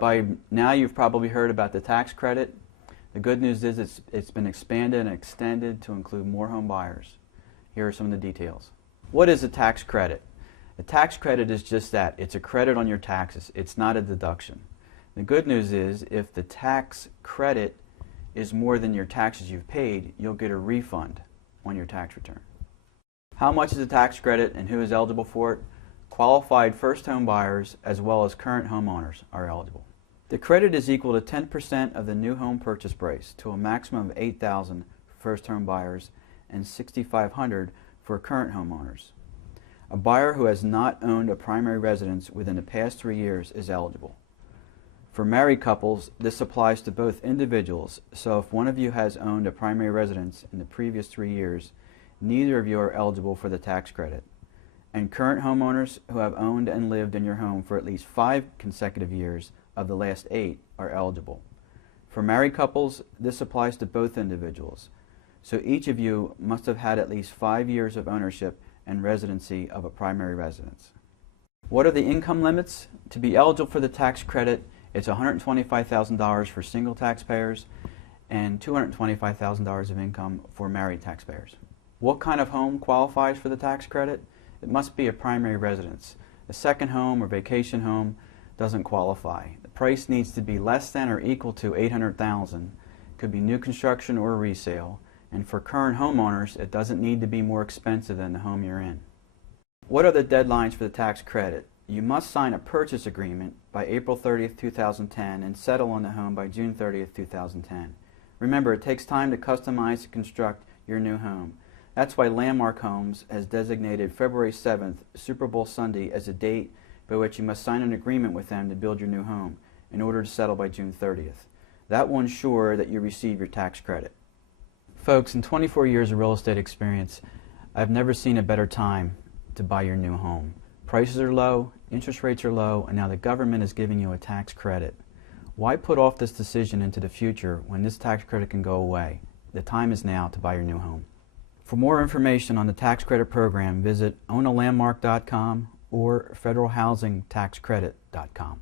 By now you've probably heard about the tax credit. The good news is it's been expanded and extended to include more home buyers. Here are some of the details. What is a tax credit? A tax credit is just that. It's a credit on your taxes. It's not a deduction. The good news is if the tax credit is more than your taxes you've paid, you'll get a refund on your tax return. How much is a tax credit and who is eligible for it? Qualified first home buyers as well as current homeowners are eligible. The credit is equal to 10% of the new home purchase price to a maximum of $8,000 for first home buyers and $6,500 for current homeowners. A buyer who has not owned a primary residence within the past 3 years is eligible. For married couples, this applies to both individuals, so if one of you has owned a primary residence in the previous 3 years, neither of you are eligible for the tax credit. And current homeowners who have owned and lived in your home for at least 5 consecutive years of the last 8 are eligible. For married couples, this applies to both individuals, so each of you must have had at least 5 years of ownership and residency of a primary residence. What are the income limits? To be eligible for the tax credit, it's $125,000 for single taxpayers and $225,000 of income for married taxpayers. What kind of home qualifies for the tax credit? It must be a primary residence. A second home or vacation home doesn't qualify. The price needs to be less than or equal to $800,000. Could be new construction or resale. And for current homeowners, it doesn't need to be more expensive than the home you're in. What are the deadlines for the tax credit? You must sign a purchase agreement by April 30th, 2010 and settle on the home by June 30th, 2010. Remember, it takes time to customize and construct your new home. That's why Landmark Homes has designated February 7th, Super Bowl Sunday, as a date by which you must sign an agreement with them to build your new home in order to settle by June 30th. That will ensure that you receive your tax credit. Folks, in 24 years of real estate experience, I've never seen a better time to buy your new home. Prices are low, interest rates are low, and now the government is giving you a tax credit. Why put off this decision into the future when this tax credit can go away? The time is now to buy your new home. For more information on the tax credit program, visit ownalandmark.com or federalhousingtaxcredit.com.